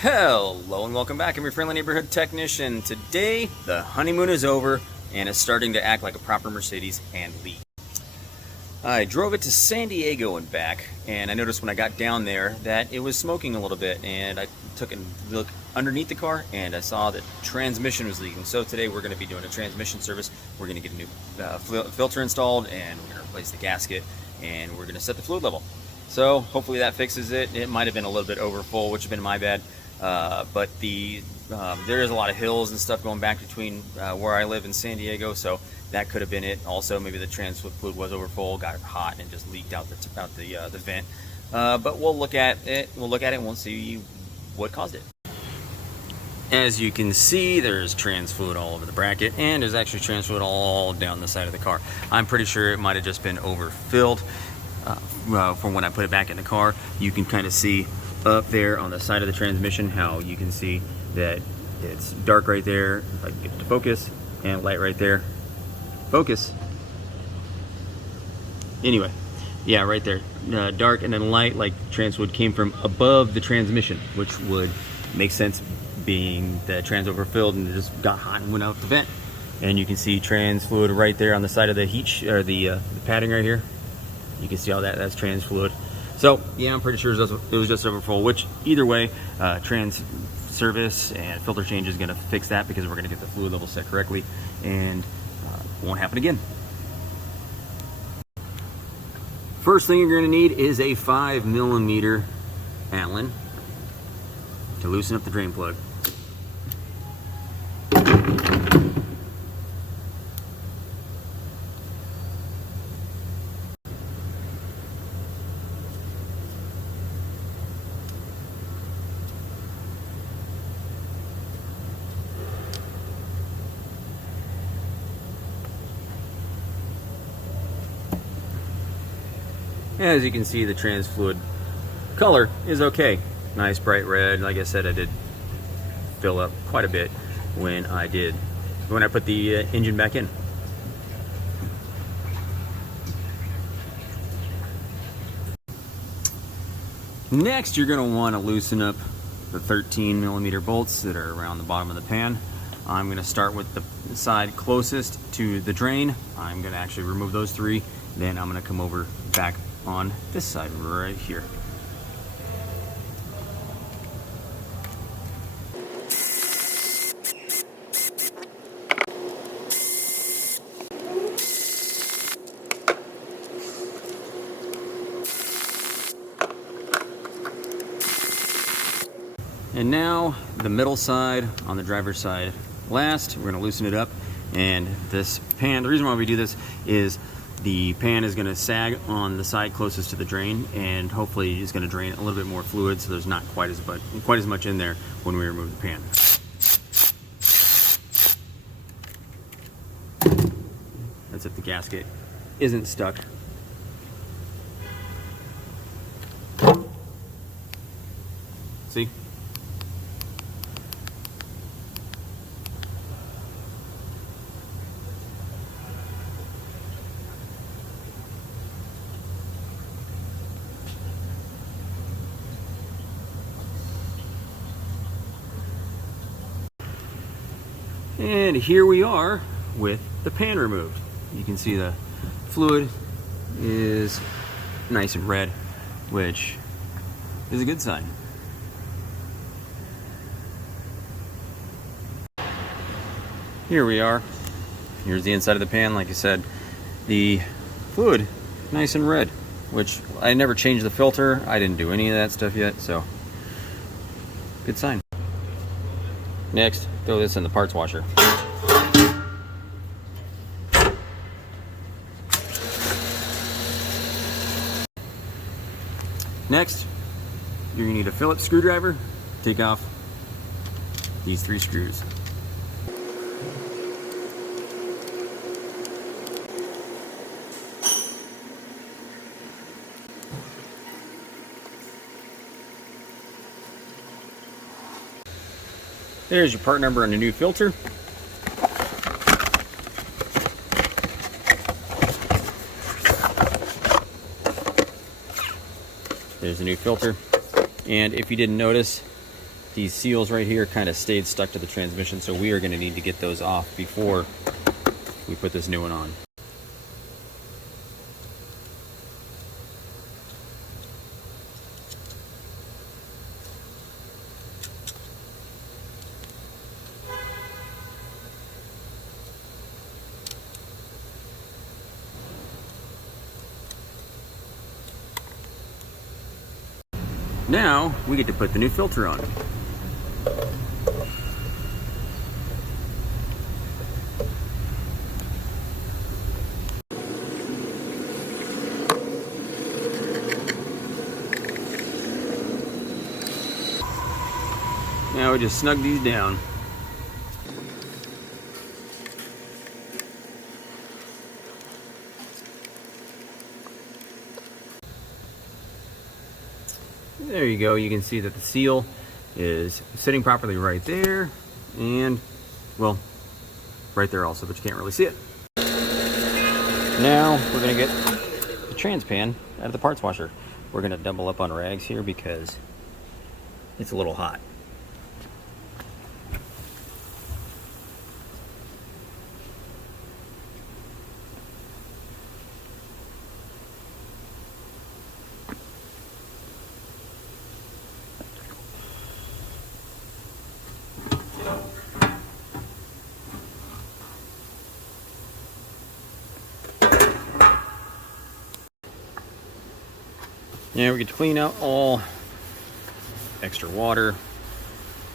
Hello and welcome back. I'm your friendly neighborhood technician. Today, the honeymoon is over and it's starting to act like a proper Mercedes and leak. I drove it to San Diego and back, and I noticed when I got down there that it was smoking a little bit, and I took a look underneath the car and I saw that transmission was leaking. So today we're going to be doing a transmission service. We're going to get a new filter installed, and we're going to replace the gasket, and we're going to set the fluid level. So hopefully that fixes it. It might have been a little bit over full, which has been my bad. But there is a lot of hills and stuff going back between where I live in San Diego, so that could have been it. Also, maybe the trans fluid was over full, got hot, and just leaked out the vent. But we'll look at it. And we'll see what caused it. As you can see, there's trans fluid all over the bracket, and there's actually trans fluid all down the side of the car. I'm pretty sure it might have just been overfilled. From when I put it back in the car, you can kind of see up there on the side of the transmission how you can see that it's dark right there. If I can get it to focus, and light right there. Focus. Anyway, yeah, right there. Dark and then light, like trans fluid came from above the transmission, which would make sense being the trans overfilled and it just got hot and went out the vent. And you can see trans fluid right there on the side of the heat or the padding right here. You can see all that. That's trans fluid. So yeah, I'm pretty sure it was just overfull, which either way, trans service and filter change is going to fix that, because we're going to get the fluid level set correctly and it won't happen again. First thing you're going to need is a 5mm Allen to loosen up the drain plug. As you can see, the trans fluid color is okay. Nice bright red. Like I said, I did fill up quite a bit when I put the engine back in. Next, you're going to want to loosen up the 13mm bolts that are around the bottom of the pan. I'm going to start with the side closest to the drain. I'm going to actually remove those three. Then I'm going to come over back on this side right here. And now the middle side on the driver's side last. We're going to loosen it up, and this pan, the reason why we do this is the pan is going to sag on the side closest to the drain, and hopefully it's going to drain a little bit more fluid, so there's not quite as much in there when we remove the pan. That's if the gasket isn't stuck. See? And here we are with the pan removed. You can see the fluid is nice and red, which is a good sign. Here we are. Here's the inside of the pan. Like I said, the fluid nice and red, which I never changed the filter. I didn't do any of that stuff yet, so good sign. Next, throw this in the parts washer. Next, you're going to need a Phillips screwdriver. Take off these 3 screws. There's your part number on the new filter. There's the new filter. And if you didn't notice, these seals right here kind of stayed stuck to the transmission, so we are going to need to get those off before we put this new one on. Now we get to put the new filter on. Now we just snug these down. There you go. You can see that the seal is sitting properly right there, and well, right there also, but you can't really see it. Now we're going to get the trans pan out of the parts washer. We're going to double up on rags here because it's a little hot. Now we get to clean out all extra water,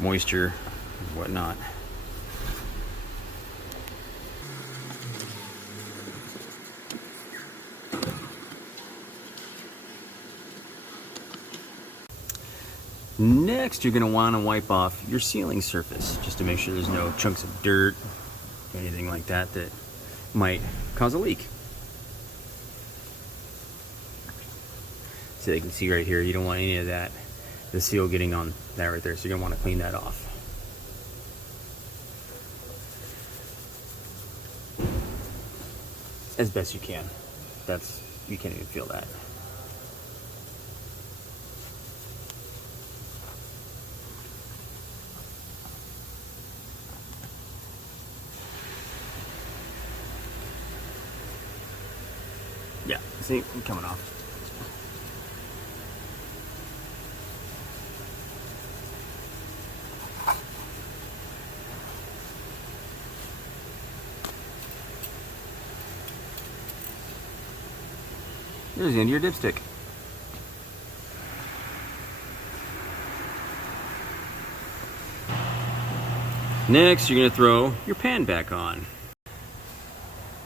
moisture, and whatnot. Next, you're going to want to wipe off your sealing surface just to make sure there's no chunks of dirt, anything like that that might cause a leak. So you can see right here, you don't want any of that, the seal getting on that right there, so you're going to want to clean that off. As best you can. You can't even feel that. Yeah, see, coming off. There's the end of your dipstick. Next, you're going to throw your pan back on.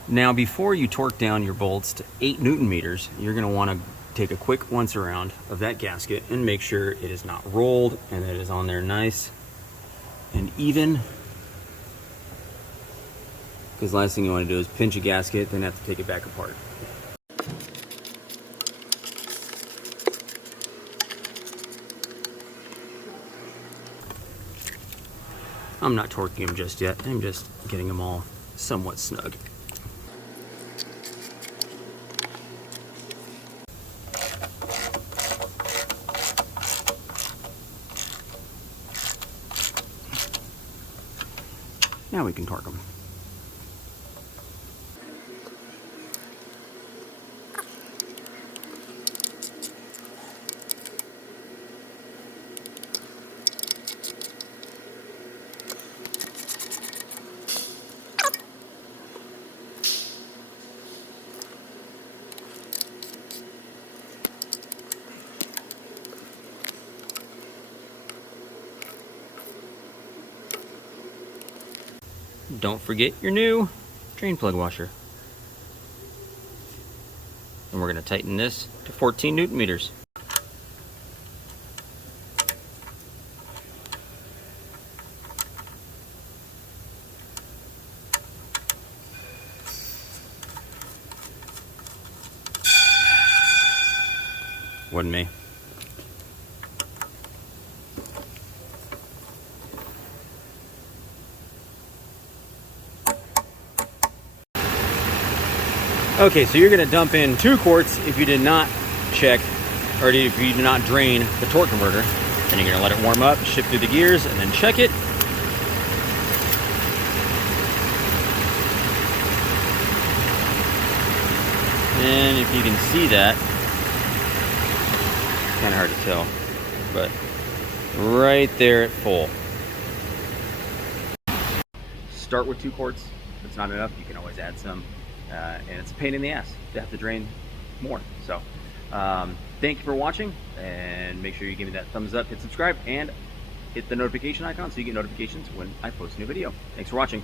Now, before you torque down your bolts to 8 Newton meters, you're going to want to take a quick once around of that gasket and make sure it is not rolled and that it is on there nice and even. Because the last thing you want to do is pinch a gasket, then have to take it back apart. I'm not torquing them just yet. I'm just getting them all somewhat snug. Now we can torque them. Don't forget your new drain plug washer. And we're going to tighten this to 14 Newton meters. Wasn't me. Okay, so you're going to dump in 2 quarts if you did not check, or if you did not drain the torque converter. And you're going to let it warm up, shift through the gears, and then check it. And if you can see that, it's kind of hard to tell, but right there at full. Start with 2 quarts. If it's not enough, you can always add some. And it's a pain in the ass to have to drain more. So thank you for watching, and make sure you give me that thumbs up, hit subscribe, and hit the notification icon so you get notifications when I post a new video. Thanks for watching.